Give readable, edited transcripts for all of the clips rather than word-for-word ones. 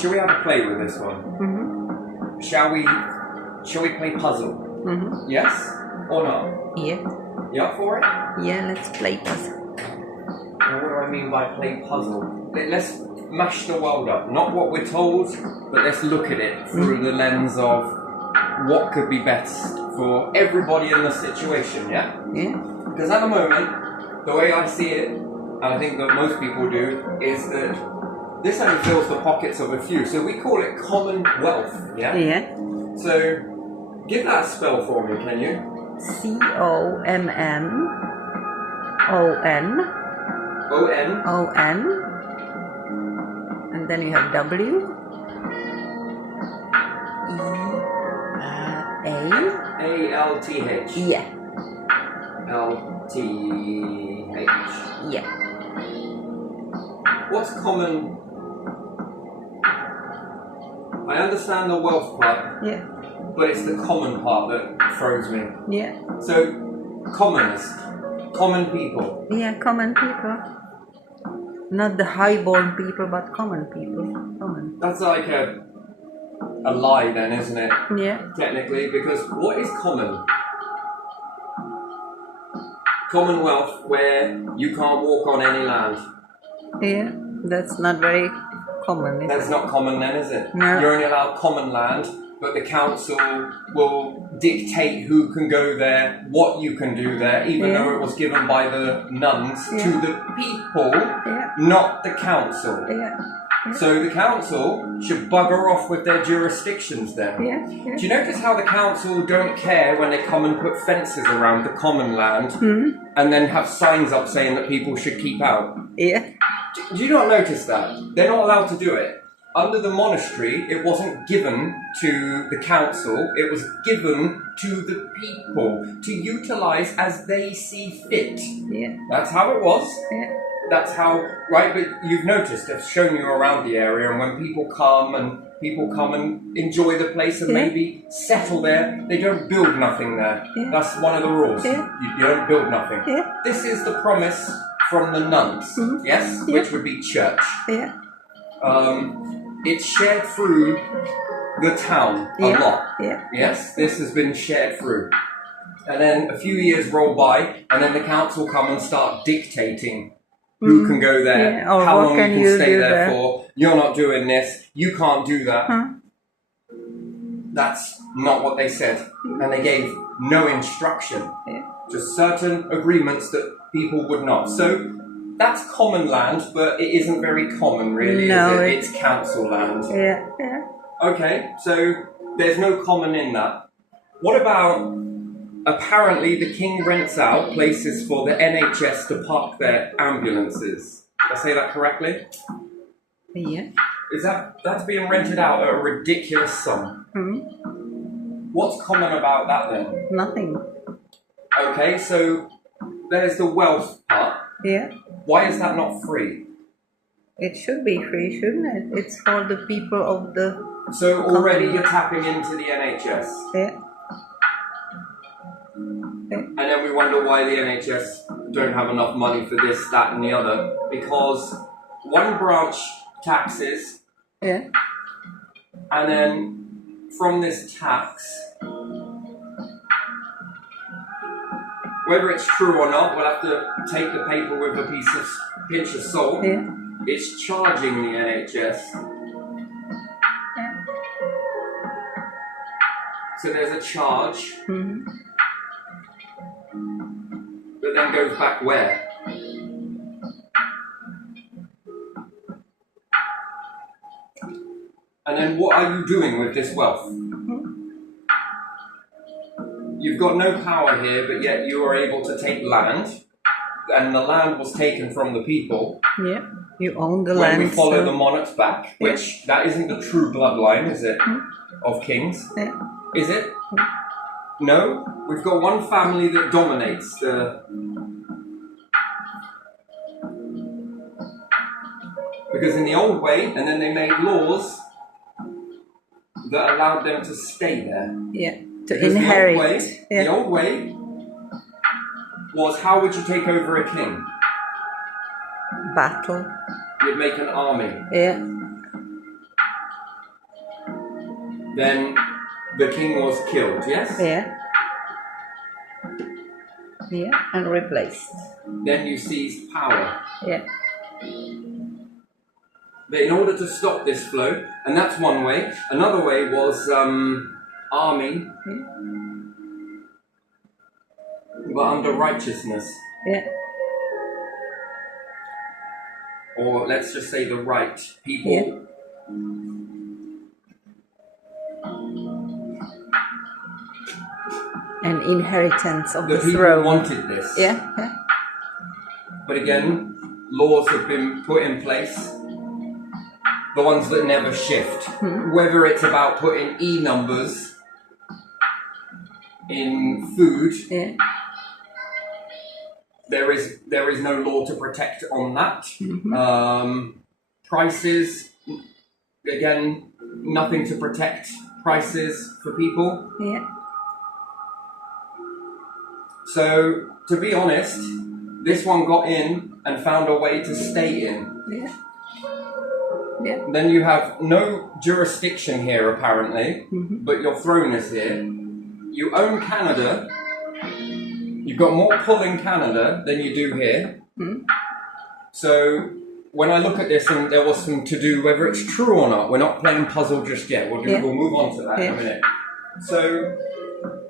shall we have a play with this one? Mm-hmm. Shall we play puzzle? Mm-hmm. Yes or no? Yeah. You up for it? Yeah, let's play puzzle. Now, what do I mean by play puzzle? Let's mash the world up. Not what we're told, but let's look at it through the lens of what could be best for everybody in the situation, yeah? Yeah. Because at the moment, the way I see it, and I think that most people do, is that this only fills the pockets of a few. So we call it commonwealth, yeah? Yeah. So give that a spell for me, can you? COMMON. O-N. And then you have W. A-L-T-H. Yeah. L-T-H. Yeah. What's common? I understand the wealth part, Yeah. but it's the common part that throws me. Yeah. So, commoners, common people. Yeah, common people. Not the high-born people, but common people. Common. That's like a lie then, isn't it? Yeah. Technically, because what is common? Commonwealth, where you can't walk on any land. Yeah. That's not very common. That's not common then, is it? No. You're only allowed common land, but the council will dictate who can go there, what you can do there, even though it was given by the nuns to the people, not the council. Yeah. So the council should bugger off with their jurisdictions then. Yeah. Do you notice how the council don't care when they come and put fences around the common land and then have signs up saying that people should keep out? Yeah. Do you not notice that? They're not allowed to do it. Under the monastery, it wasn't given to the council, it was given to the people to utilise as they see fit. Yeah. That's how it was. Yeah. That's how, right, but you've noticed, I've shown you around the area, and when people come and enjoy the place and maybe settle there, they don't build nothing there. Yeah. That's one of the rules. Yeah. You don't build nothing. Yeah. This is the promise from the nuns, yes, which would be church. Yeah. It's shared through the town a lot. Yeah. Yes, this has been shared through. And then a few years roll by, and then the council come and start dictating who can go there, or how what long you can can you stay do there there? for, you're not doing this, you can't do that. That's not what they said. And they gave no instruction. Just certain agreements that people would not. So that's common land, but it isn't very common really, No, is it? It's council land. Yeah. Yeah. Okay, so there's no common in that. What about, apparently the king rents out places for the NHS to park their ambulances. Did I say that correctly? Yeah. That's being rented out at a ridiculous sum. What's common about that then? Nothing. Okay, so there's the wealth part. Yeah. Why is that not free? It should be free, shouldn't it? It's for the people of the... So already you're tapping into the NHS. Yeah. And then we wonder why the NHS don't have enough money for this, that and the other. Because one branch taxes, Yeah. and then from this tax, whether it's true or not, we'll have to take the paper with a pinch of salt. Yeah. It's charging the NHS. So there's a charge that then goes back where? And then what are you doing with this wealth? You've got no power here, but yet you are able to take land, and the land was taken from the people. Yeah. You own the When land. we follow so- the monarchs back, which that isn't the true bloodline, is it? Of kings? Yeah. Is it? No? We've got one family that dominates the... Because in the old way, and then they made laws that allowed them to stay there. Yeah. To Because inherit. The old way was, how would you take over a king? Battle. You'd make an army. Yeah. then the king was killed, yes? Yeah. Yeah, and replaced. Then you seized power. Yeah. But in order to stop this flow, and that's one way, another way was army, but under righteousness. Yeah. Or let's just say the right people. Yeah. An inheritance of The the people throne. wanted this. Yeah. Yeah. But again, laws have been put in place. The ones that never shift. Whether it's about putting E numbers in food, Yeah. there is no law to protect on that. Prices, again, nothing to protect prices for people. Yeah. So, to be honest, this one got in and found a way to stay in. Yeah. Yeah. Then you have no jurisdiction here, apparently, but your throne is here. You own Canada. You've got more pull in Canada than you do here. So, when I look at this, and there was some to do, whether it's true or not, we're not playing puzzle just yet. We'll move on to that in a minute. So,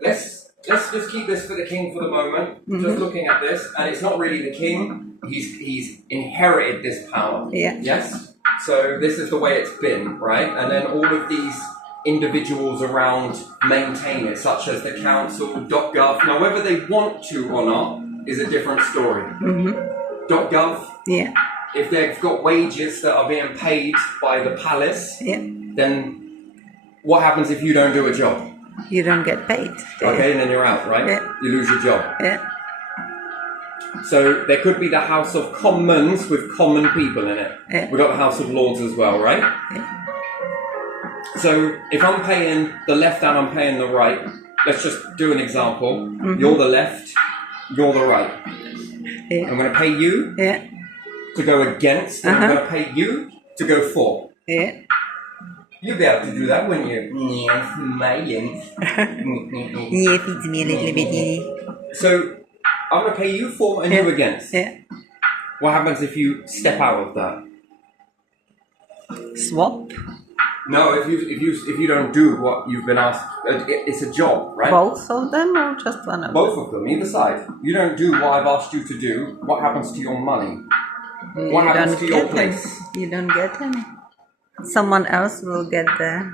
let's just keep this for the king for the moment. Just looking at this, and it's not really the king. He's inherited this power. Yeah. Yes. So this is the way it's been, right? And then all of these individuals around maintain it, such as the council, .gov. Now, whether they want to or not is a different story. .gov. Yeah. If they've got wages that are being paid by the palace, then what happens if you don't do a job? You don't get paid. Okay, and then you're out, right? Yeah. You lose your job. Yeah. So there could be the House of Commons with common people in it. Yeah. We've got the House of Lords as well, right? Yeah. So if I'm paying the left and I'm paying the right, let's just do an example. You're the left, you're the right. Yeah. I'm going to pay you Yeah. to go against, and I'm going to pay you to go for. Yeah. You'd be able to do that, wouldn't you? Yes, millions. Yeah, feeds me a little bit. So I'm going to pay you for and you against. Yeah. What happens if you step out of that? Swap. No, if you don't do what you've been asked, it's a job, right? Both of them or just one of them? Both of them, either side. You don't do what I've asked you to do. What happens to your money? What happens to your place? You don't get any. Someone else will get there.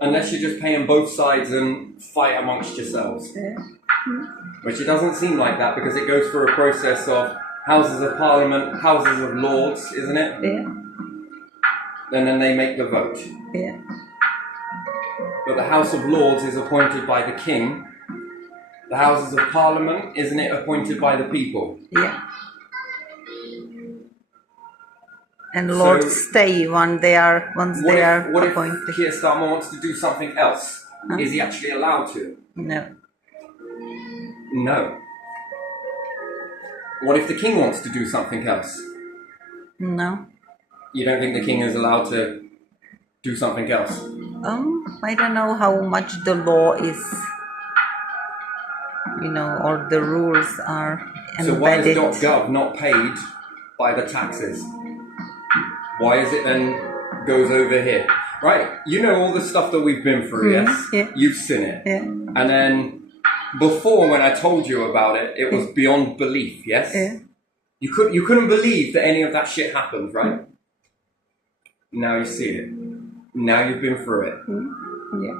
Unless you're just paying both sides and fight amongst yourselves. Yeah. Which it doesn't seem like that because it goes through a process of Houses of Parliament, Houses of Lords, isn't it? Yeah. And then they make the vote. Yeah. But the House of Lords is appointed by the King. The Houses of Parliament, isn't it appointed by the people? Yeah. And Lords stay once they are appointed. What if Keir Starmer wants to do something else? Huh? Is he actually allowed to? No. No. What if the King wants to do something else? No. You don't think the King is allowed to do something else? I don't know how much the law is, or the rules are So why is embedded. .gov not paid by the taxes? Why is it then goes over here? Right, you know all the stuff that we've been through, yes? Yeah. You've seen it. Yeah. And then before when I told you about it, it was beyond belief, yes? Yeah. You couldn't believe that any of that shit happened, right? Now you see it. Now you've been through it. Yeah.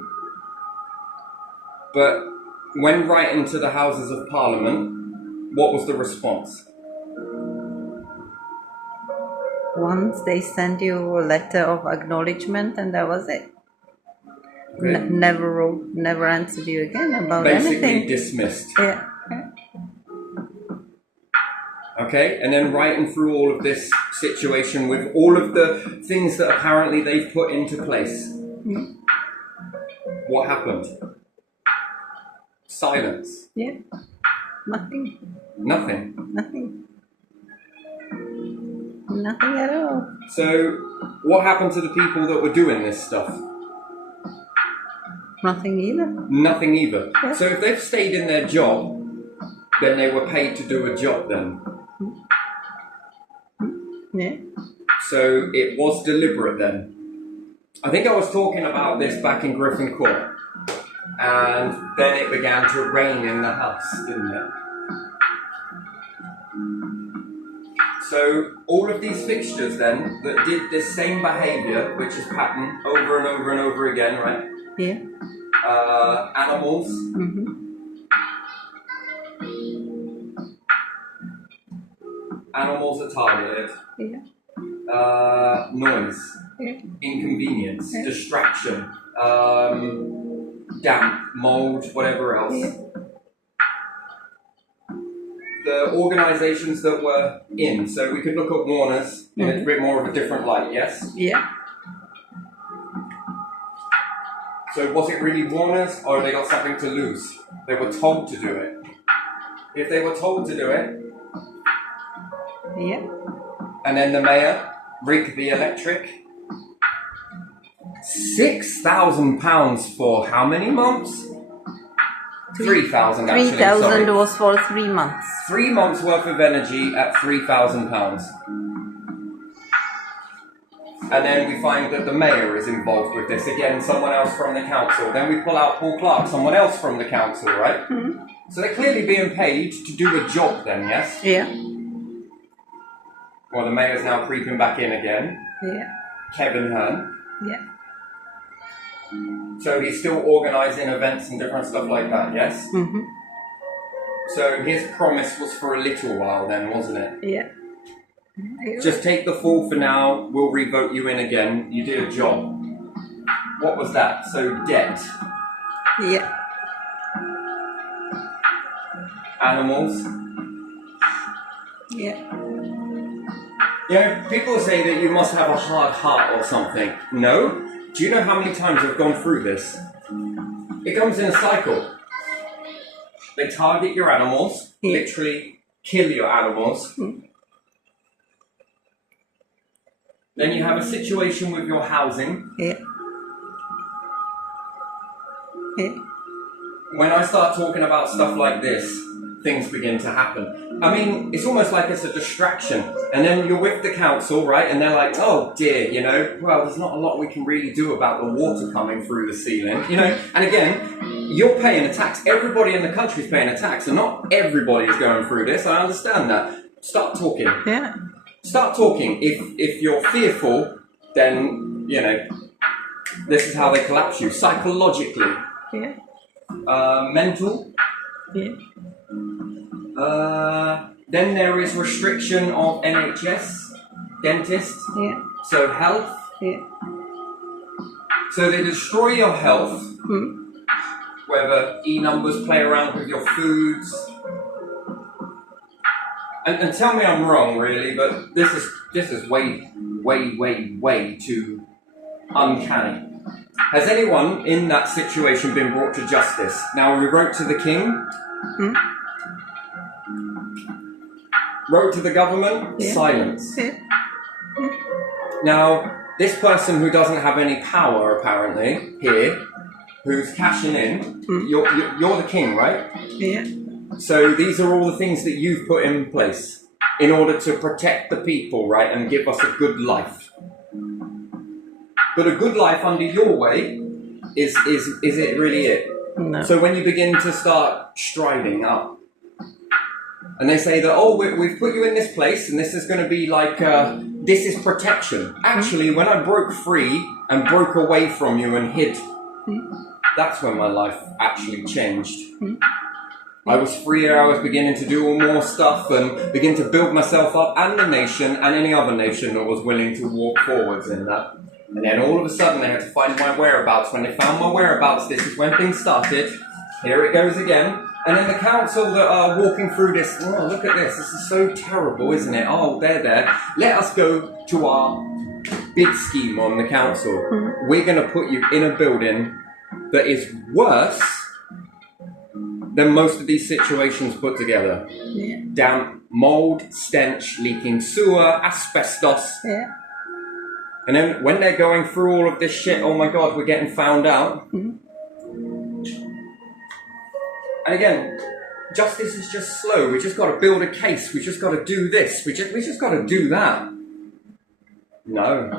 But when writing to the Houses of Parliament, what was the response? Once they send you a letter of acknowledgement, and that was it. Okay. Never answered you again about Basically anything. dismissed. Yeah. Yeah. Okay, and then writing through all of this situation with all of the things that apparently they've put into place. What happened? Silence. Yeah. Nothing. Nothing. Nothing. Nothing at all. So, what happened to the people that were doing this stuff? Nothing either. Nothing either. Yeah. So if they've stayed in their job, then they were paid to do a job then. Yeah. So it was deliberate then. I think I was talking about this back in Griffin Court. And then it began to rain in the house, didn't it? So all of these fixtures then that did this same behaviour, which is pattern over and over and over again, right? Yeah. Animals, animals are targeted. Yeah. Noise, Yeah. inconvenience, Yeah. distraction, damp, mold, whatever else. Yeah. The organisations that were in, so we could look at Warner's in a bit more of a different light, yes? Yeah. So was it really Warner's, or they got something to lose? They were told to do it. If they were told to do it, Yeah. and then the mayor rigged the electric, £6,000 for how many months? 3,000 actually, 3,000 sorry. was for 3 months. 3 months worth of energy at £3,000. And then we find that the mayor is involved with this. Again, someone else from the council. Then we pull out Paul Clark, someone else from the council, right? So they're clearly being paid to do a job then, yes? Yeah. Well, the mayor's now creeping back in again. Yeah. Kevin Hearn. Yeah. So he's still organising events and different stuff like that, yes? So his promise was for a little while then, wasn't it? Yeah. Just take the fall for now, we'll re-vote you in again, you did a job. What was that? So debt, Yeah. animals. Yeah. You know, people say that you must have a hard heart or something. No? Do you know how many times I've gone through this? It comes in a cycle. They target your animals, literally kill your animals. Then you have a situation with your housing. Yeah. Yeah. When I start talking about stuff like this, things begin to happen. I mean, it's almost like it's a distraction. And then you're with the council, right? And they're like, oh dear, you know, well, there's not a lot we can really do about the water coming through the ceiling, you know? And again, you're paying a tax. Everybody in the country is paying a tax, and not everybody is going through this. I understand that. Start talking. Yeah. Start talking. If you're fearful, then, you know, this is how they collapse you. Psychologically. Yeah. Mental. Yeah. Then there is restriction of NHS, dentists, Yeah. so health. Yeah. So they destroy your health, whether E-numbers play around with your foods. And tell me I'm wrong, really, but this is way too uncanny. Has anyone in that situation been brought to justice? Now, we wrote to the king, wrote to the government, silence. Yeah. Now, this person who doesn't have any power, apparently, here, who's cashing in, you're the king, right? Yeah. So these are all the things that you've put in place in order to protect the people, right, and give us a good life. But a good life under your way, is it really it? No. So when you begin to start striding up, and they say that, oh, we've put you in this place, and this is going to be like, this is protection. Actually, when I broke free and broke away from you and hid, that's when my life actually changed. I was freer, I was beginning to do all more stuff and begin to build myself up and the nation and any other nation that was willing to walk forwards in that. And then all of a sudden they had to find my whereabouts. When they found my whereabouts, this is when things started. Here it goes again. And then the council that are walking through this, oh, look at this. This is so terrible, isn't it? Oh, they're there. Let us go to our big scheme on the council. We're going to put you in a building that is worse than most of these situations put together. Yeah. Damp, mold, stench, leaking sewer, asbestos. Yeah. And then when they're going through all of this shit, oh my God, we're getting found out. And again, justice is just slow. We just got to build a case. We just got to do this. We just got to do that. No.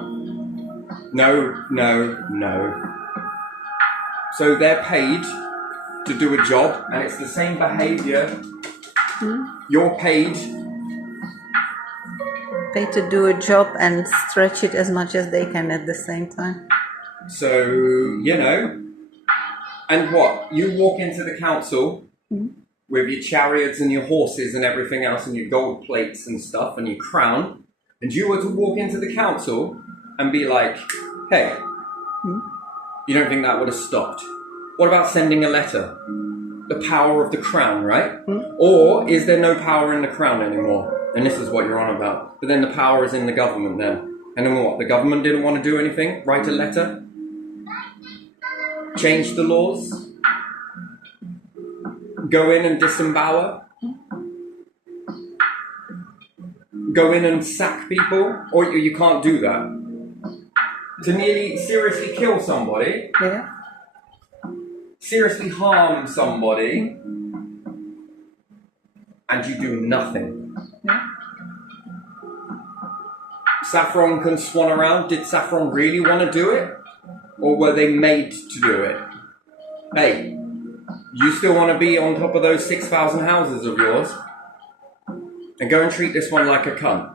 So they're paid to do a job, and it's the same behaviour. You're paid to do a job and stretch it as much as they can at the same time. So, and what? You walk into the council with your chariots and your horses and everything else and your gold plates and stuff and your crown, and you were to walk into the council and be like, hey, you don't think that would have stopped? What about sending a letter? The power of the crown, right? Or is there no power in the crown anymore? And this is what you're on about. But then the power is in the government then. And then what? The government didn't want to do anything? Write a letter? Change the laws? Go in and disembowel? Go in and sack people? Or you can't do that. To nearly seriously kill somebody, seriously harm somebody, and you do nothing. Saffron can swan around. Did Saffron really want to do it? Or were they made to do it? Hey, you still want to be on top of those 6,000 houses of yours? And go and treat this one like a cunt.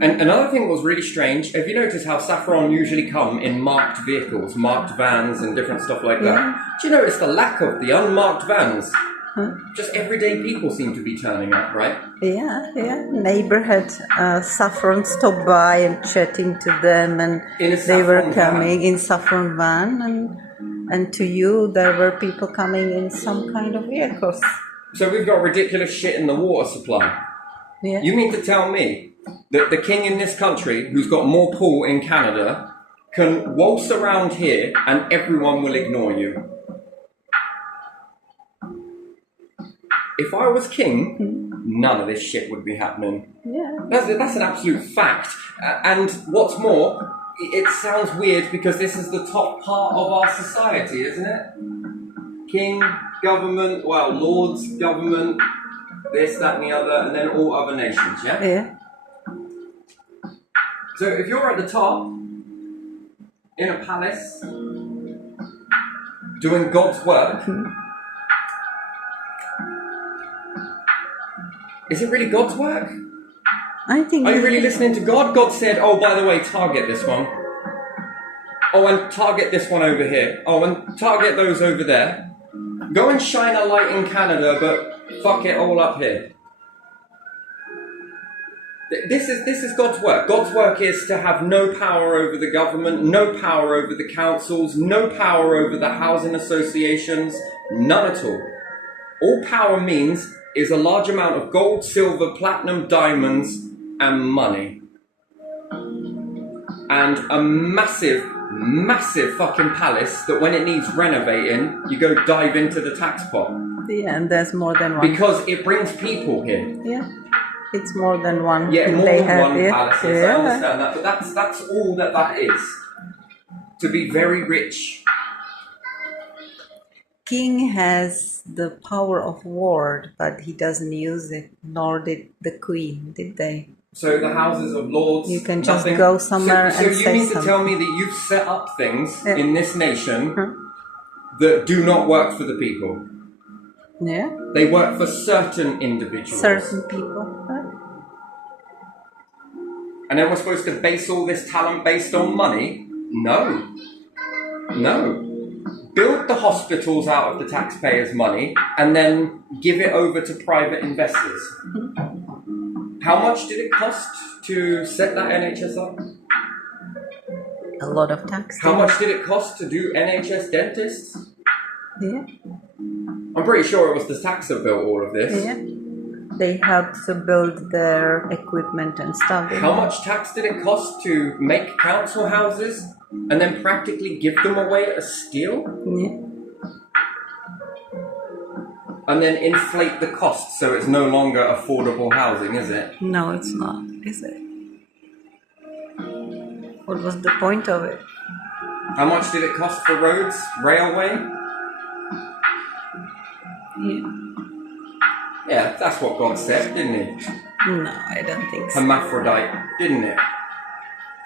And another thing that was really strange, have you noticed how Saffron usually come in marked vehicles, marked vans and different stuff like that? Do you notice the lack of the unmarked vans? Just everyday people seem to be turning up, right? Yeah. Neighbor had Saffron stop by and chatting to them, and they were coming in Saffron van, and to you there were people coming in some kind of vehicles. So we've got ridiculous shit in the water supply. Yeah. You mean to tell me that the king in this country, who's got more pull in Canada, can waltz around here and everyone will ignore you? If I was king, none of this shit would be happening. Yeah. That's an absolute fact. And what's more, it sounds weird because this is the top part of our society, isn't it? King, government, lords, government, this, that and the other, and then all other nations, yeah? Yeah. So if you're at the top, in a palace, doing God's work, is it really God's work? I think. Are you really listening to God? God said, oh, by the way, target this one. Oh, and target this one over here. Oh, and target those over there. Go and shine a light in Canada, but fuck it all up here. This is God's work. God's work is to have no power over the government, no power over the councils, no power over the housing associations, none at all. All power means is a large amount of gold, silver, platinum, diamonds, and money. And a massive fucking palace that when it needs renovating, you go dive into the tax pot. Yeah, and there's more than one. Because it brings people here. Yeah, it's more than one. Yeah, more than one palace. I understand that, but that's all that is. To be very rich. King has the power of word, but he doesn't use it, nor did the queen, did they? So the Houses of Lords... You can just go somewhere and say something. So you mean to tell me that you've set up things in this nation that do not work for the people? Yeah. They work for certain individuals. Certain people. And then we're supposed to base all this talent based on money? No. Build the hospitals out of the taxpayers' money and then give it over to private investors. How much did it cost to set that NHS up? A lot of tax. How much did it cost to do NHS dentists? Yeah. I'm pretty sure it was the tax that built all of this. Yeah. They helped to build their equipment and stuff. How much tax did it cost to make council houses and then practically give them away as steal? Yeah. And then inflate the cost so it's no longer affordable housing, is it? No, it's not, is it? What was the point of it? How much did it cost for roads, railway? Yeah. Yeah, that's what God said, didn't he? No, I don't think so. Hermaphrodite, didn't it?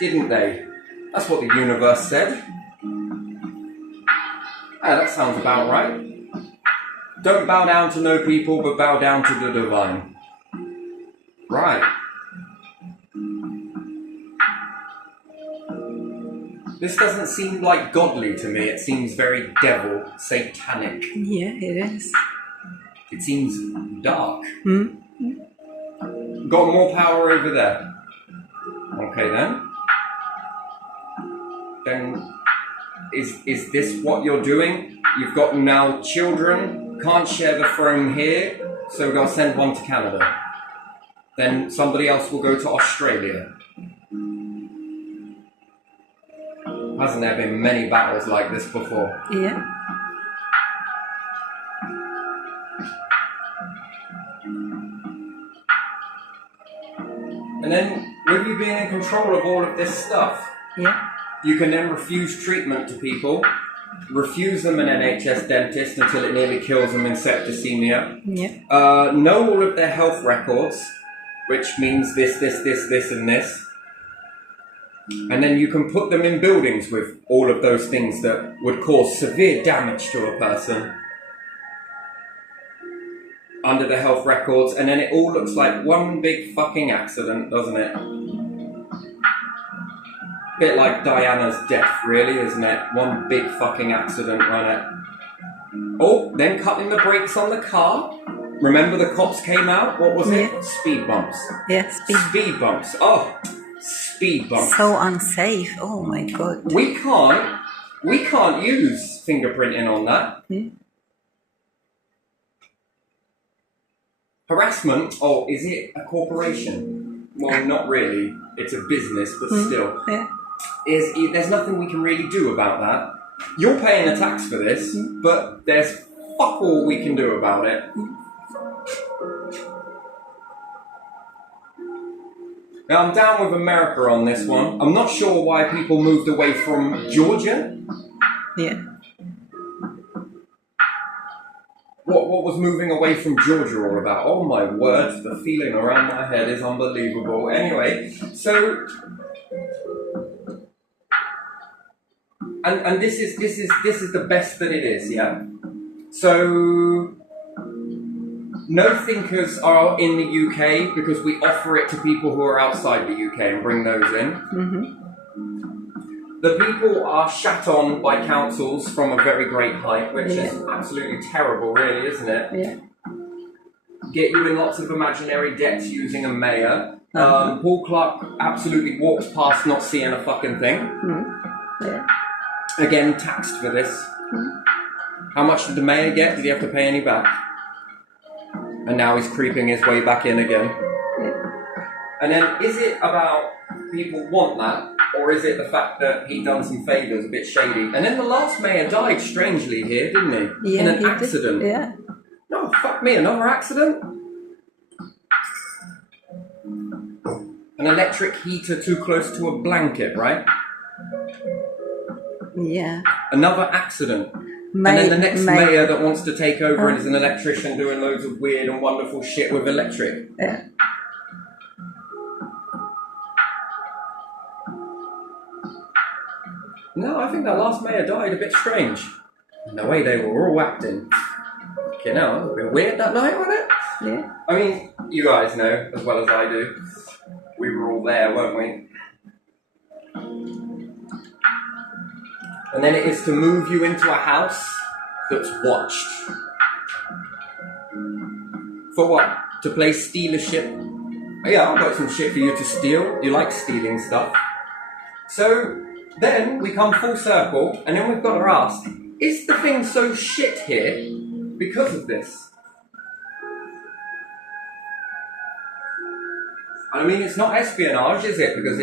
Didn't they? That's what the universe said. That sounds about right. Don't bow down to no people, but bow down to the divine. Right. This doesn't seem like godly to me. It seems very devil, satanic. Yeah, it is. It seems dark. Hmm? Got more power over there. Okay then. Then is this what you're doing? You've got now children, can't share the throne here, so we're going to send one to Canada. Then somebody else will go to Australia. Hasn't there been many battles like this before? Yeah. And then, with you being in control of all of this stuff, Yeah. you can then refuse treatment to people, refuse them an NHS dentist until it nearly kills them in septicemia, Yeah. know all of their health records, which means this, and this. And then you can put them in buildings with all of those things that would cause severe damage to a person under the health records, and then it all looks like one big fucking accident, doesn't it? Bit like Diana's death, really, isn't it? One big fucking accident, wasn't it? Oh, then cutting the brakes on the car. Remember the cops came out? What was it? Yeah. Speed bumps. Yeah. Speed bumps. Oh, speed bumps. So unsafe. Oh my god. We can't use fingerprinting on that. Hmm? Harassment. Oh, is it a corporation? Well, not really. It's a business, but still. Yeah. There's nothing we can really do about that. You're paying a tax for this, but there's fuck all we can do about it. Now, I'm down with America on this one. I'm not sure why people moved away from Georgia. Yeah. What was moving away from Georgia all about? Oh my word, the feeling around my head is unbelievable. Anyway, so... And this is the best that it is, yeah? So... No thinkers are in the UK because we offer it to people who are outside the UK and bring those in. Mm-hmm. The people are shat on by councils from a very great height, which is absolutely terrible, really, isn't it? Yeah. Get you in lots of imaginary debts using a mayor. Paul Clark absolutely walks past not seeing a fucking thing. Yeah. Again, taxed for this. How much did the mayor get? Did he have to pay any back? And now he's creeping his way back in again. And then, is it about people want that, or is it the fact that he done some favours a bit shady? And then the last mayor died strangely here, didn't he? Yeah, in an he accident. Did. Yeah. No, fuck me, another accident? An electric heater too close to a blanket, right? Yeah. Another accident. And then the next mayor that wants to take over and is an electrician doing loads of weird and wonderful shit with electric. Yeah. No, I think that last mayor died a bit strange. And the way they were all acting. You know, it was a bit weird that night, wasn't it? Yeah. I mean, you guys know as well as I do. We were all there, weren't we? And then it is to move you into a house that's watched. For what? To play steal a ship? Oh yeah, I've got some shit for you to steal. You like stealing stuff. So then we come full circle, and then we've got to ask, is the thing so shit here because of this? I mean, it's not espionage, is it? Because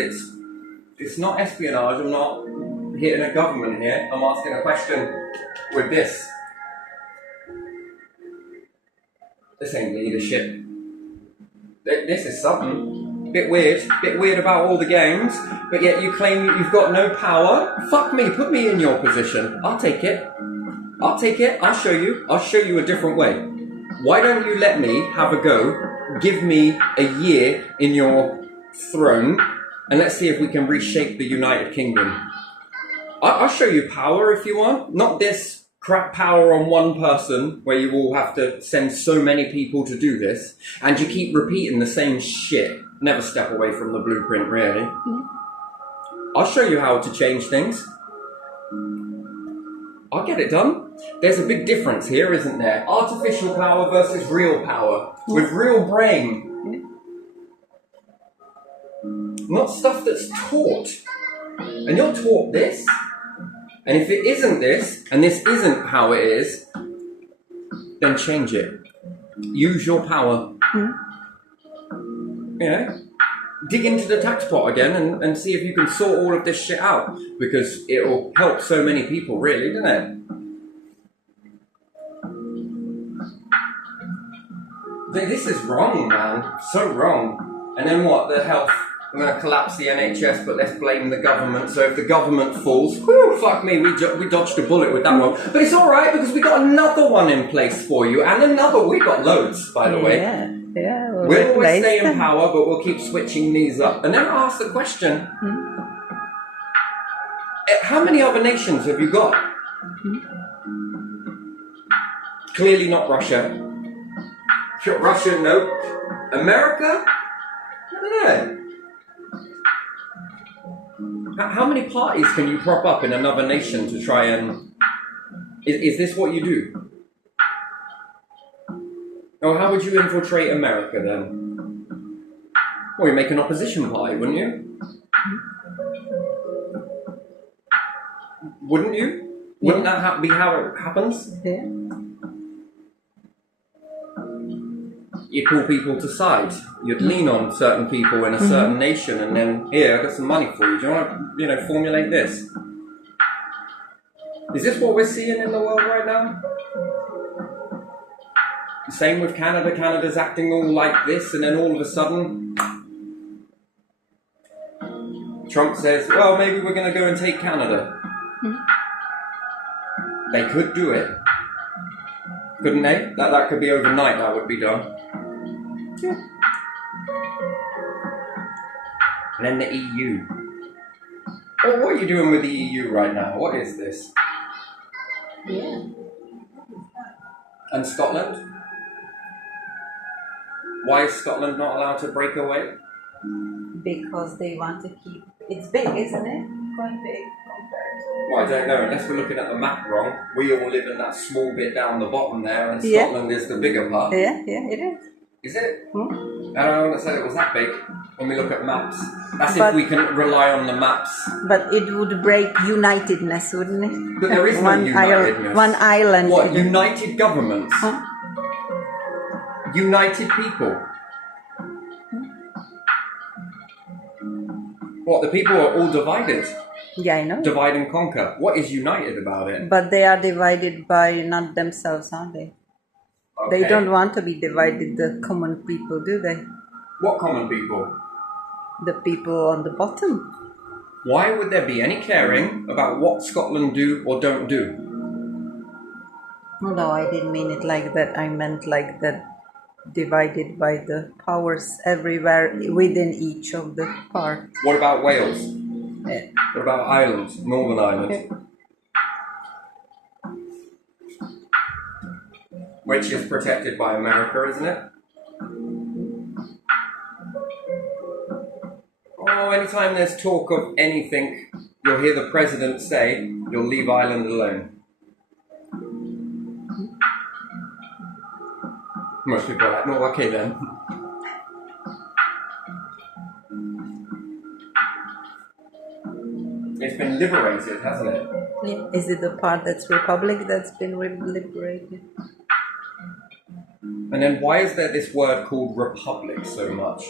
it's not espionage. I'm not hitting a government here. I'm asking a question with this. This ain't leadership. This is something. Bit weird about all the games, but yet you claim you've got no power? Fuck me, put me in your position. I'll take it. I'll show you a different way. Why don't you let me have a go? Give me a year in your throne, and let's see if we can reshape the United Kingdom. I'll show you power if you want. Not this crap power on one person where you all have to send so many people to do this, and you keep repeating the same shit. Never step away from the blueprint, really. I'll show you how to change things. I'll get it done. There's a big difference here, isn't there? Artificial power versus real power. With real brain. Not stuff that's taught. And you're taught this. And if it isn't this, and this isn't how it is, then change it. Use your power. You know? Dig into the tax pot again and see if you can sort all of this shit out. Because it'll help so many people, really, doesn't it? This is wrong, man. So wrong. And then what? The health. We're going to collapse the NHS, but let's blame the government. So if the government falls, whew, fuck me, we dodged a bullet with that one. But it's all right because we got another one in place for you, and another. We got loads, by the way. Yeah. We'll always stay in power, but we'll keep switching these up. And then I ask the question: how many other nations have you got? Clearly not Russia. Russia, no. America? I don't know. How many parties can you prop up in another nation to try and... Is this what you do? Or how would you infiltrate America then? Well, you make an opposition party, wouldn't you? Wouldn't you? Wouldn't that be how it happens? Yeah. You call people to side. You'd lean on certain people in a certain nation, and then here, I got some money for you. Do you want to, formulate this? Is this what we're seeing in the world right now? Same with Canada. Canada's acting all like this, and then all of a sudden, Trump says, "Well, maybe we're going to go and take Canada." They could do it, couldn't they? That could be overnight. That would be done. Yeah. And then the EU. Well, what are you doing with the EU right now? What is this? Yeah. And Scotland? Why is Scotland not allowed to break away? Because they want to keep... It's big, isn't it? Quite big compared. Well, I don't know. Unless we're looking at the map wrong. We all live in that small bit down the bottom there, and Scotland is the bigger part. Yeah, it is. Is it? I don't want to say it was that big when we look at maps. That's if we can rely on the maps. But it would break unitedness, wouldn't it? But there is no unitedness. One island. What? United governments? Huh? United people? What? The people are all divided? Yeah, I know. Divide and conquer. What is united about it? But they are divided by not themselves, aren't they? Okay. They don't want to be divided, the common people, do they? What common people? The people on the bottom. Why would there be any caring about what Scotland do or don't do? No, I didn't mean it like that. I meant like that, divided by the powers everywhere within each of the parts. What about Wales? Yeah. What about Ireland, Northern Ireland? Okay. Which is protected by America, isn't it? Oh, anytime there's talk of anything, you'll hear the president say, "You'll leave Ireland alone." Most people are like, "No, okay then." It's been liberated, hasn't it? Yeah. Is it the part that's Republic that's been liberated? And then why is there this word called republic so much?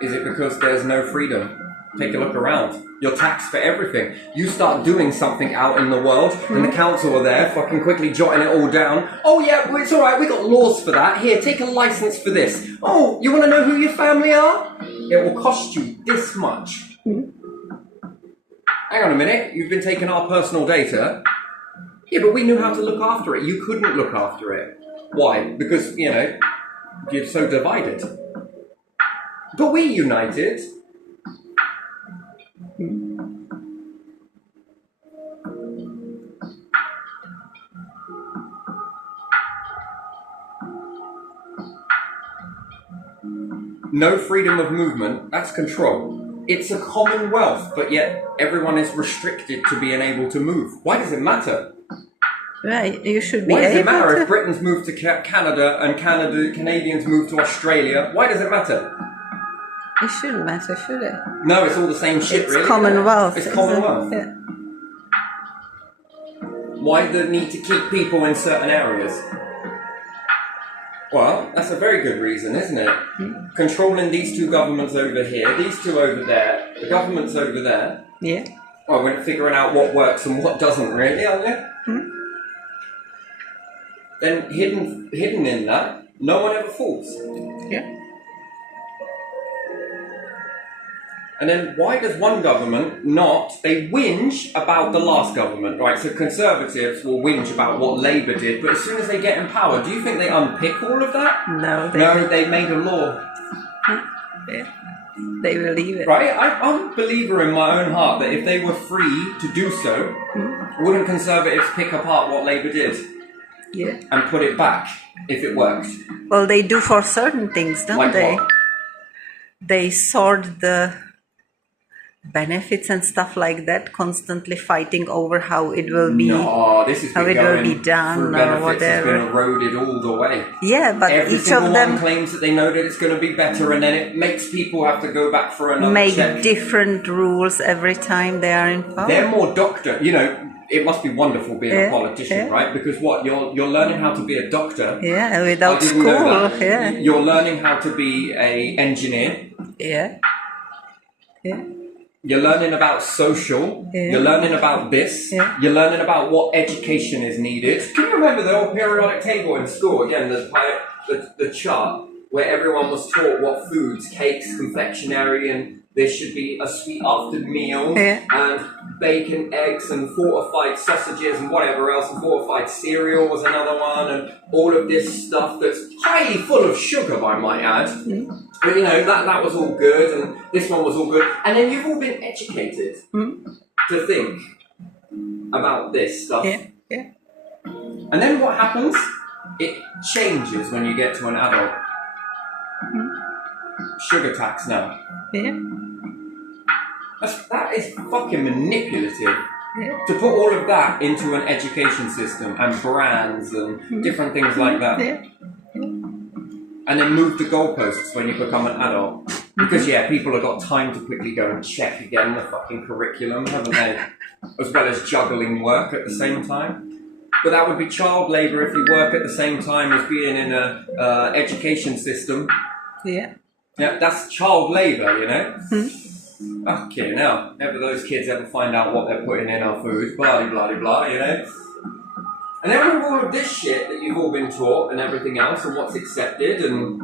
Is it because there's no freedom? Take a look around. You're taxed for everything. You start doing something out in the world, and the council are there fucking quickly jotting it all down. "Oh yeah, it's alright, we got laws for that. Here, take a license for this. Oh, you want to know who your family are? It will cost you this much." Hang on a minute, you've been taking our personal data. Yeah, but we knew how to look after it. You couldn't look after it. Why? Because, you're so divided. But we united. No freedom of movement, that's control. It's a commonwealth, but yet everyone is restricted to being able to move. Why does it matter? Right, you should be Why does it matter to... if Britons move to Canada and Canadians move to Australia? Why does it matter? It shouldn't matter, should it? No, it's all the same shit, It's really. commonwealth. It's commonwealth. Yeah. Why the need to keep people in certain areas? Well, that's a very good reason, isn't it? Controlling these two governments over here, these two over there, the governments over there. Yeah. Well, we're figuring out what works and what doesn't, really, aren't we? Then hidden in that, no one ever falls. Yeah. And then why does one government they whinge about the last government, right? So Conservatives will whinge about what Labour did, but as soon as they get in power, do you think they unpick all of that? No, they made a law. Yeah. They will leave it. Right? I'm a believer in my own heart that if they were free to do so, wouldn't Conservatives pick apart what Labour did? Yeah. And put it back if it worked? Well, they do for certain things, don't Like they? what? They sort the benefits and stuff like that, constantly fighting over how it will be, No, this is how it will be done or whatever. Has been eroded all the way. Yeah, but Every each single of them one claims that they know that it's going to be better, and then it makes people have to go back for another make check. different rules every time they are in power. They're more doctor. It must be wonderful being a politician, right? Because you're learning how to be a doctor. Yeah, without I didn't school. know that. Yeah. You're learning how to be a engineer. Yeah. Yeah. You're learning about social. Yeah. You're learning about this. Yeah. You're learning about what education is needed. Can you remember the old periodic table in school? Again, the chart where everyone was taught what foods, cakes, confectionery, and there should be a sweet after meal, and bacon, eggs, and fortified sausages, and whatever else, and fortified cereal was another one, and all of this stuff that's highly full of sugar, I might add. But that was all good, and this one was all good. And then you've all been educated to think about this stuff. Yeah. Yeah. And then what happens? It changes when you get to an adult. Sugar tax now. Yeah. That is fucking manipulative. Yeah. To put all of that into an education system and brands and different things like that. Yeah. And then move the goalposts when you become an adult. Because, people have got time to quickly go and check again the fucking curriculum, haven't they? As well as juggling work at the same time. But that would be child labour if you work at the same time as being in a education system. Yeah. Yeah, that's child labour, Fucking hell. Never those kids ever find out what they're putting in our food, blah, blah, blah, blah, And then with all of this shit that you've all been taught and everything else and what's accepted and...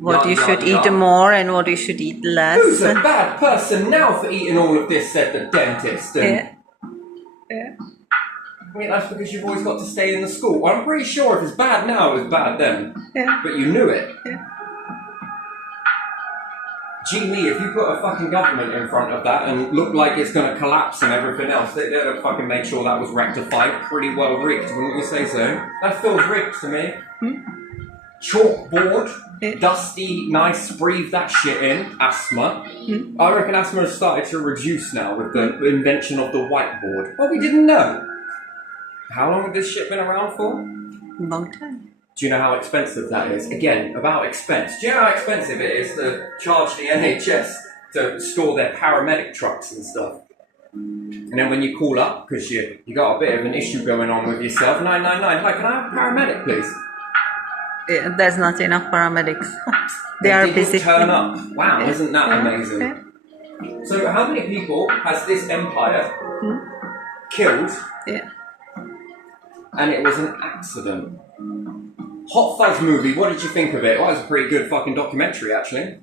What you should eat more and what you should eat less. Who's a bad person now for eating all of this, said the dentist. And Yeah. that's because you've always got to stay in the school. Well, I'm pretty sure if it's bad now, it was bad then. Yeah. But you knew it. Yeah. Gee me, if you put a fucking government in front of that and look like it's going to collapse and everything else, they'd have fucking made sure that was rectified. Pretty well rigged, wouldn't you say so? That feels rigged to me. Chalkboard, dusty, nice, breathe that shit in. Asthma. I reckon asthma has started to reduce now with the invention of the whiteboard. Well, we didn't know. How long has this shit been around for? Long time. Do you know how expensive that is? Again, about expense. Do you know how expensive it is to charge the NHS to store their paramedic trucks and stuff? And then when you call up, because you got a bit of an issue going on with yourself, 999, hi, can I have a paramedic, please? Yeah, there's not enough paramedics. They are busy. Turn up. Wow, isn't that amazing? So how many people has this empire killed? Yeah. And it was an accident. Hot Fuzz movie, what did you think of it? Well, it was a pretty good fucking documentary, actually.